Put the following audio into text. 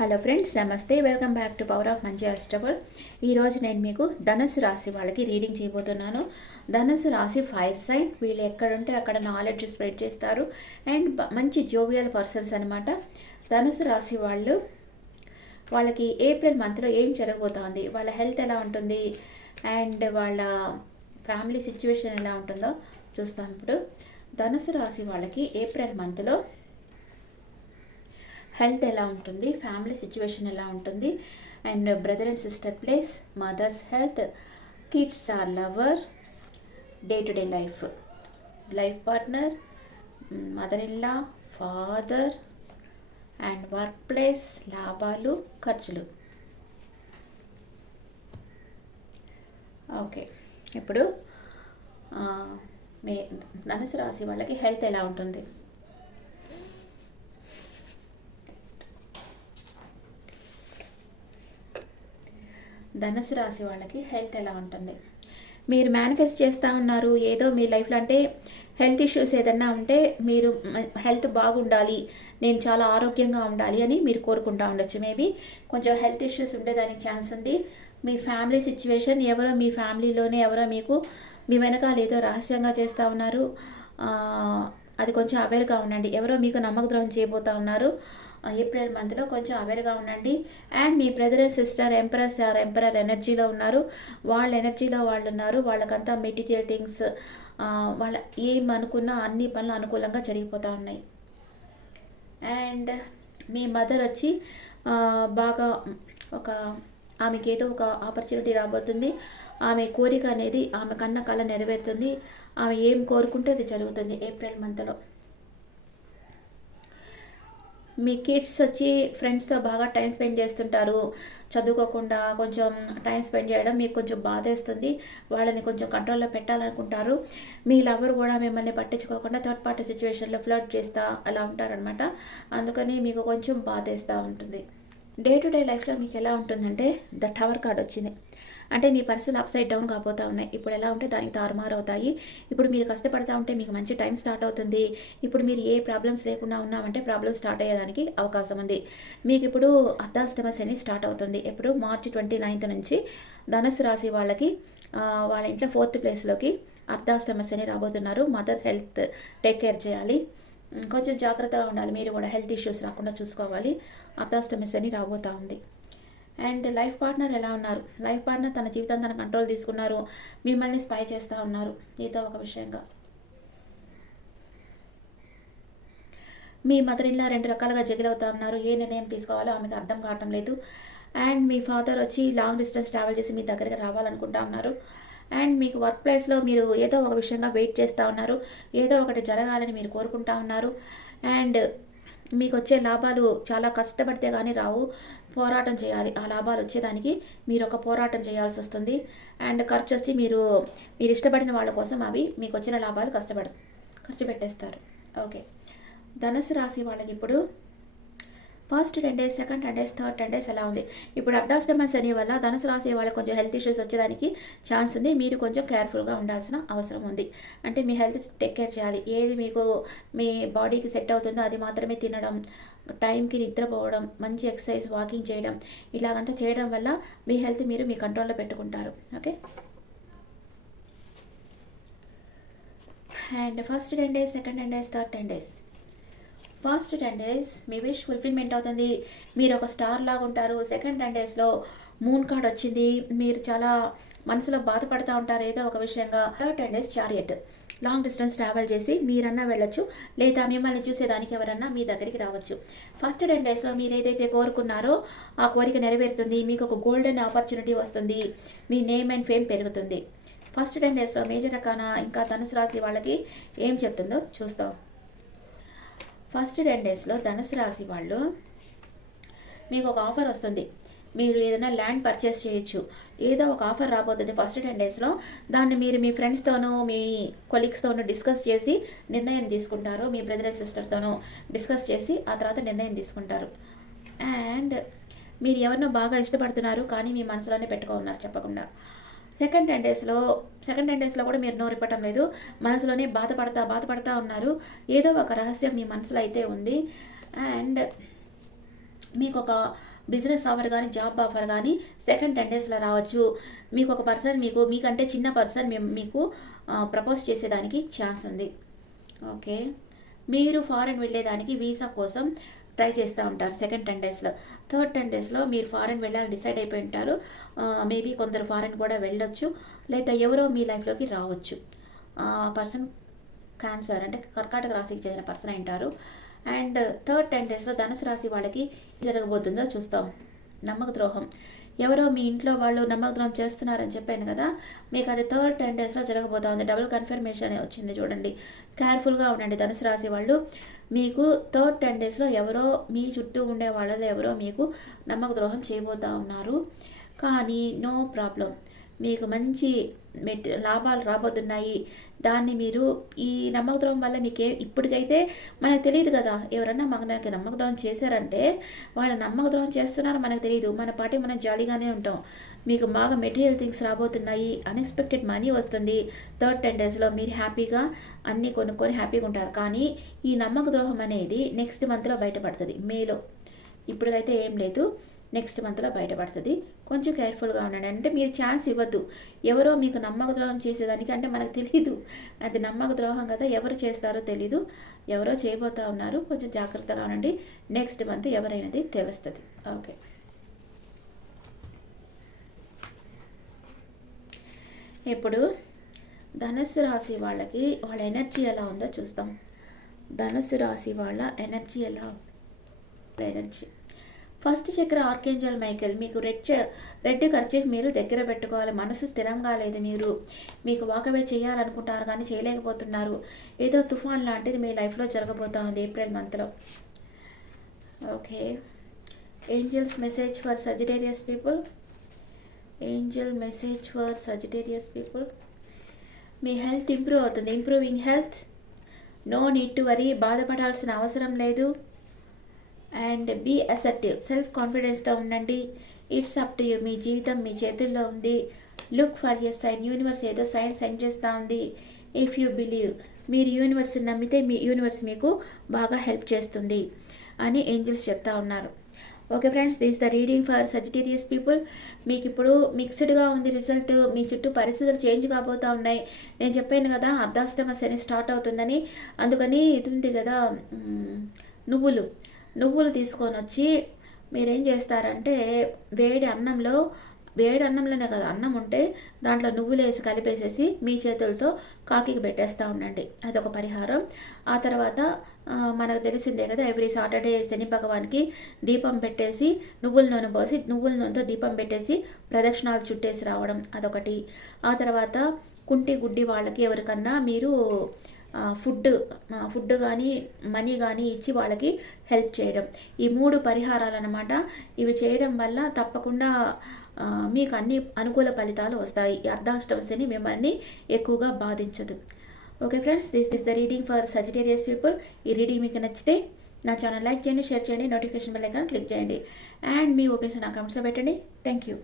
Hello friends, నమస్తే. Welcome back to power of మంచి అస్ట్రబుల్. ఈరోజు నేను మీకు ధనుసు రాశి వాళ్ళకి రీడింగ్ చేయబోతున్నాను. ధనుసు రాశి ఫైర్ సైన్. వీళ్ళు ఎక్కడుంటే అక్కడ నాలెడ్జ్ స్ప్రెడ్ చేస్తారు అండ్ మంచి జోవియల్ పర్సన్స్ అనమాట. ధనుసు రాశి వాళ్ళకి ఏప్రిల్ మంత్లో ఏం జరగబోతోంది, వాళ్ళ హెల్త్ ఎలా ఉంటుంది అండ్ వాళ్ళ ఫ్యామిలీ సిచ్యువేషన్ ఎలా ఉంటుందో చూస్తాం. ఇప్పుడు ధనుసు రాశి వాళ్ళకి ఏప్రిల్ మంత్లో హెల్త్ ఎలా ఉంటుంది, ఫ్యామిలీ సిచ్యువేషన్ ఎలా ఉంటుంది and brother and sister place, mother's health, kids or lover, day to day life partner, mother in law, father and workplace, లాభాలు, ఖర్చులు. ఓకే, ఇప్పుడు ధనుసు రాశి వాళ్ళకి హెల్త్ ఎలా ఉంటుంది. ధనుసు రాశి వాళ్ళకి హెల్త్ ఎలా ఉంటుంది. మీరు మేనిఫెస్ట్ చేస్తూ ఉన్నారు ఏదో మీ లైఫ్లో, అంటే హెల్త్ ఇష్యూస్ ఏదన్నా ఉంటే మీరు హెల్త్ బాగుండాలి, నేను చాలా ఆరోగ్యంగా ఉండాలి అని మీరు కోరుకుంటూ ఉండొచ్చు. మేబీ కొంచెం హెల్త్ ఇష్యూస్ ఉండేదానికి ఛాన్స్ ఉంది. మీ ఫ్యామిలీ సిచ్యువేషన్, ఎవరో మీ ఫ్యామిలీలోనే ఎవరో మీకు మీ వెనకాల ఏదో రహస్యంగా చేస్తూ ఉన్నారు, అది కొంచెం అవేర్గా ఉండండి. ఎవరో మీకు నమ్మక ద్రోహం చేయబోతూ ఉన్నారు. ఏప్రిల్ మంత్లో కొంచెం అవేర్గా ఉండండి. అండ్ మీ బ్రదర్ అండ్ సిస్టర్ ఎంపరర్ ఎనర్జీలో ఉన్నారు, వాళ్ళ ఎనర్జీలో వాళ్ళు ఉన్నారు. వాళ్ళకంతా మెటీరియల్ థింగ్స్, వాళ్ళ ఏం అనుకున్నా అన్ని పనులు అనుకూలంగా జరిగిపోతూ ఉన్నాయి. అండ్ మీ మదర్ వచ్చి బాగా ఆమెకి ఏదో ఒక ఆపర్చునిటీ రాబోతుంది. ఆమె కోరిక అనేది ఆమె కన్న కళ నెరవేరుతుంది. ఆమె ఏం కోరుకుంటే అది జరుగుతుంది ఏప్రిల్ మంత్లో. మీ కిడ్స్ వచ్చి ఫ్రెండ్స్తో బాగా టైం స్పెండ్ చేస్తుంటారు. చదువుకోకుండా కొంచెం టైం స్పెండ్ చేయడం మీకు కొంచెం బాధేస్తుంది. వాళ్ళని కొంచెం కంట్రోల్లో పెట్టాలనుకుంటారు. మీ లవర్ కూడా మిమ్మల్ని పట్టించుకోకుండా థర్డ్ పార్టీ సిచ్యువేషన్లో ఫ్లర్ట్ చేస్తూ అలా ఉంటారనమాట. అందుకని మీకు కొంచెం బాధేస్తూ ఉంటుంది. డే టు డే లైఫ్లో మీకు ఎలా ఉంటుందంటే ద టవర్ కార్డ్ వచ్చింది. అంటే మీ పరిస్థితులు అప్సైడ్ డౌన్ కాబోతూ ఉన్నాయి. ఇప్పుడు ఎలా ఉంటే దానికి తారుమారు అవుతాయి. ఇప్పుడు మీరు కష్టపడతా ఉంటే మీకు మంచి టైం స్టార్ట్ అవుతుంది. ఇప్పుడు మీరు ఏ ప్రాబ్లమ్స్ లేకుండా ఉన్నామంటే ప్రాబ్లమ్స్ స్టార్ట్ అయ్యేదానికి అవకాశం ఉంది. మీకు ఇప్పుడు అర్ధాష్టమ శని స్టార్ట్ అవుతుంది. ఎప్పుడు మార్చి 29 నుంచి ధనుసు రాశి వాళ్ళకి వాళ్ళ ఇంట్లో 4th ప్లేస్లోకి అర్ధాష్టమ శని రాబోతున్నారు. మదర్ హెల్త్ టేక్ కేర్ చేయాలి, కొంచెం జాగ్రత్తగా ఉండాలి. మీరు కూడా హెల్త్ ఇష్యూస్ రాకుండా చూసుకోవాలి. అర్ధాష్టమ శని రాబోతూ ఉంది. అండ్ లైఫ్ పార్ట్నర్ ఎలా ఉన్నారు. లైఫ్ పార్ట్నర్ తన జీవితం తన కంట్రోల్ తీసుకున్నారు. మిమ్మల్ని స్పై చేస్తూ ఉన్నారు ఏదో ఒక విషయంగా. మీ మదర్ ఇన్ లా 2 రకాలుగా జగిలవుతూ ఉన్నారు. ఏ నిర్ణయం తీసుకోవాలో ఆమెకు అర్థం కావటం లేదు. అండ్ మీ ఫాదర్ వచ్చి లాంగ్ డిస్టెన్స్ ట్రావెల్ చేసి మీ దగ్గరికి రావాలనుకుంటా ఉన్నారు. అండ్ మీకు వర్క్ ప్లేస్లో మీరు ఏదో ఒక విషయంగా వెయిట్ చేస్తూ ఉన్నారు. ఏదో ఒకటి జరగాలని మీరు కోరుకుంటా ఉన్నారు. అండ్ మీకు వచ్చే లాభాలు చాలా కష్టపడితే కానీ రావు, పోరాటం చేయాలి. ఆ లాభాలు వచ్చేదానికి మీరు ఒక పోరాటం చేయాల్సి వస్తుంది. అండ్ ఖర్చు వచ్చి మీరు ఇష్టపడిన వాళ్ళ కోసం అవి మీకు వచ్చిన లాభాలు ఖర్చు పెట్టేస్తారు. ఓకే, ధనుసు రాశి వాళ్ళకి ఇప్పుడు first 10 days, second 10 days, third 10 days ఎలా ఉంది. ఇప్పుడు అర్ధాష్టమ శని వల్ల ధనుసు రాశి వాళ్ళకి కొంచెం హెల్త్ ఇష్యూస్ వచ్చేదానికి ఛాన్స్ ఉంది. మీరు కొంచెం కేర్ఫుల్గా ఉండాల్సిన అవసరం ఉంది. అంటే మీ హెల్త్ టేక్ కేర్ చేయాలి. ఏది మీకు మీ బాడీకి సెట్ అవుతుందో అది మాత్రమే తినడం, టైంకి నిద్రపోవడం, మంచి ఎక్సర్సైజ్, వాకింగ్ చేయడం, ఇలాగంతా చేయడం వల్ల మీ హెల్త్ మీరు మీ కంట్రోల్లో పెట్టుకుంటారు. Okay, and first 10 days, second 10 days, third 10 days. First 10 days me wish fulfilment అవుతుంది. మీరు ఒక స్టార్ లాగా ఉంటారు. సెకండ్ 10 daysలో మూన్ కార్డ్ వచ్చింది. మీరు చాలా మనసులో బాధపడుతూ ఉంటారు ఏదో ఒక విషయంగా. Third 10 days chariot, long distance travel చేసి మీరన్నా వెళ్ళొచ్చు, లేదా మిమ్మల్ని చూసేదానికి ఎవరన్నా మీ దగ్గరికి రావచ్చు. ఫస్ట్ 10 daysలో మీరు ఏదైతే కోరుకున్నారో ఆ కోరిక నెరవేరుతుంది. మీకు ఒక గోల్డెన్ ఆపర్చునిటీ వస్తుంది. మీ నేమ్ అండ్ ఫేమ్ పెరుగుతుంది. ఫస్ట్ 10 daysలో మేజర్ రకాన ఇంకా ధనుసు రాశి వాళ్ళకి ఏం చెప్తుందో చూస్తాం. ఫస్ట్ 10 daysలో ధనుసు రాశి వాళ్ళు మీకు ఒక ఆఫర్ వస్తుంది. మీరు ఏదైనా ల్యాండ్ పర్చేస్ చేయొచ్చు. ఏదో ఒక ఆఫర్ రాబోతుంది ఫస్ట్ 10 daysలో. దాన్ని మీరు మీ ఫ్రెండ్స్తోనూ మీ కొలీగ్స్తోనూ డిస్కస్ చేసి నిర్ణయం తీసుకుంటారు. మీ బ్రదర్ అండ్ సిస్టర్తోనూ డిస్కస్ చేసి ఆ తర్వాత నిర్ణయం తీసుకుంటారు. అండ్ మీరు ఎవరినో బాగా ఇష్టపడుతున్నారు కానీ మీ మనసులోనే పెట్టుకున్నారు చెప్పకుండా. సెకండ్ 10 daysలో కూడా మీరు నోరు ఇప్పటం లేదు. మనసులోనే బాధపడతా ఉన్నారు. ఏదో ఒక రహస్యం మీ మనసులో అయితే ఉంది. అండ్ మీకు ఒక బిజినెస్ ఆఫర్ కానీ జాబ్ ఆఫర్ కానీ సెకండ్ 10 డేస్లో రావచ్చు. మీకు ఒక పర్సన్ మీకంటే చిన్న పర్సన్ మీకు ప్రపోజ్ చేసేదానికి ఛాన్స్ ఉంది. ఓకే, మీరు ఫారెన్ వెళ్ళేదానికి వీసా కోసం ట్రై చేస్తూ ఉంటారు సెకండ్ 10 డేస్లో. థర్డ్ 10 డేస్లో మీరు ఫారెన్ వెళ్ళాలని డిసైడ్ అయిపోయి ఉంటారు. మేబీ కొందరు ఫారెన్ కూడా వెళ్ళొచ్చు, లేదా ఎవరో మీ లైఫ్లోకి రావచ్చు. పర్సన్ క్యాన్సర్ అంటే కర్కాటక రాశికి చెందిన పర్సన్ అంటారు. అండ్ థర్డ్ 10 డేస్లో ధనుసు రాశి వాళ్ళకి జరగబోతుందో చూస్తాం. నమ్మక ద్రోహం, ఎవరో మీ ఇంట్లో వాళ్ళు నమ్మక ద్రోహం చేస్తున్నారని చెప్పాను కదా, మీకు అది థర్డ్ 10 డేస్లో జరగబోతా ఉంది. డబుల్ కన్ఫర్మేషన్ వచ్చింది చూడండి. కేర్ఫుల్గా ఉండండి ధనుసు రాశి వాళ్ళు. మీకు థర్డ్ 10 డేస్లో ఎవరో మీ చుట్టూ ఉండే వాళ్ళలో ఎవరో మీకు నమ్మక ద్రోహం చేయబోతూ ఉన్నారు. కానీ నో ప్రాబ్లం, మీకు మంచి లాభాలు రాబోతున్నాయి. దాన్ని మీరు ఈ నమ్మక ద్రోహం వల్ల ఇప్పటికైతే మనకు తెలియదు కదా, ఎవరన్నా మనకి నమ్మక ద్రోహం చేశారంటే వాళ్ళ నమ్మక ద్రోహం చేస్తున్నారో మనకు తెలియదు. మన పాటి మనం జాలీగానే ఉంటాం. మీకు బాగా మెటీరియల్ థింగ్స్ రాబోతున్నాయి, అన్ఎక్స్పెక్టెడ్ మనీ వస్తుంది. థర్డ్ 10 డేస్లో మీరు హ్యాపీగా అన్నీ కొనుక్కొని హ్యాపీగా ఉంటారు. కానీ ఈ నమ్మక ద్రోహం అనేది నెక్స్ట్ మంత్లో బయటపడుతుంది, మేలో. ఇప్పటికైతే ఏం లేదు, నెక్స్ట్ మంత్లో బయటపడుతుంది. కొంచెం కేర్ఫుల్గా ఉండండి. అంటే మీరు ఛాన్స్ ఇవ్వద్దు ఎవరో మీకు నమ్మక ద్రోహం చేసేదానికి. అంటే మనకు తెలీదు అది నమ్మక ద్రోహం కదా, ఎవరు చేస్తారో తెలీదు, ఎవరో చేయబోతూ ఉన్నారు. కొంచెం జాగ్రత్తగా ఉండండి. నెక్స్ట్ మంత్ ఎవరైనది తెలుస్తుంది. ఓకే, ఇప్పుడు ధనుస్సు రాశి వాళ్ళకి వాళ్ళ ఎనర్జీ ఎలా ఉందో చూస్తాం. ధనుస్సు రాశి వాళ్ళ ఎనర్జీ ఎలా ఎనర్జీ ఫస్ట్ చక్ర ఆర్కేంజల్ మైకేల్. మీకు రెడ్ కర్చీఫ్ మీరు దగ్గర పెట్టుకోవాలి. మనసు స్థిరంగా లేదు, మీకు వాకవే చేయాలనుకుంటారు కానీ చేయలేకపోతున్నారు. ఏదో తుఫాన్ లాంటిది మీ లైఫ్లో జరగబోతా ఉంది ఏప్రిల్ మంత్లో. Okay, angels message for Sagittarius people. Angel message for Sagittarius people. మీ హెల్త్ ఇంప్రూవ్ అవుతుంది. Improving health, no need to worry. బాధపడాల్సిన అవసరం లేదు. అండ్ బీ అసర్టివ్, సెల్ఫ్ కాన్ఫిడెన్స్తో ఉండండి. ఇట్స్ అప్ టు యూ, మీ జీవితం మీ చేతుల్లో ఉంది. Look for a sign, universe ఏదో సైన్ సెండ్ చేస్తూ ఉంది. ఇఫ్ యూ బిలీవ్, మీరు యూనివర్స్ని నమ్మితే మీ యూనివర్స్ మీకు బాగా హెల్ప్ చేస్తుంది అని ఏంజల్స్ చెప్తా ఉన్నారు. Okay friends, this the reading for Sagittarius people. మీకు ఇప్పుడు మిక్స్డ్గా ఉంది రిజల్ట్. మీ చుట్టూ పరిస్థితులు చేంజ్ కాబోతూ ఉన్నాయి. నేను చెప్పాను కదా అర్ధాష్టమ శని స్టార్ట్ అవుతుందని. అందుకని ఇది ఉంది కదా, నువ్వులు తీసుకొని వచ్చి మీరేం చేస్తారంటే వేడి అన్నంలోనే కదా, అన్నం ఉంటే దాంట్లో నువ్వులు వేసి కలిపేసేసి మీ చేతులతో కాకికి పెట్టేస్తూ ఉండండి. అదొక పరిహారం. ఆ తర్వాత మనకు తెలిసిందే కదా, ఎవ్రీ సాటర్డే శని భగవాన్కి దీపం పెట్టేసి నువ్వుల నూనె పోసి నువ్వుల నూనెతో దీపం పెట్టేసి ప్రదక్షిణాలు చుట్టేసి రావడం అదొకటి. ఆ తర్వాత కుంటి గుడ్డి వాళ్ళకి ఎవరికన్నా మీరు ఫుడ్ కానీ మనీ కానీ ఇచ్చి వాళ్ళకి హెల్ప్ చేయడం. ఈ 3 పరిహారాలు అన్నమాట. ఇవి చేయడం వల్ల తప్పకుండా మీకు అన్ని అనుకూల ఫలితాలు వస్తాయి. ఈ అర్ధాష్టమ శని మిమ్మల్ని ఎక్కువగా బాధించదు. Okay friends, this is the reading for Sagittarius people. ఈ రీడింగ్ మీకు నచ్చితే నా ఛానల్ లైక్ చేయండి, షేర్ చేయండి, నోటిఫికేషన్ బెల్ ఐకాన్ క్లిక్ చేయండి. అండ్ మీ ఒపీనియన్స్ నా కామెంట్స్లో పెట్టండి. Thank you.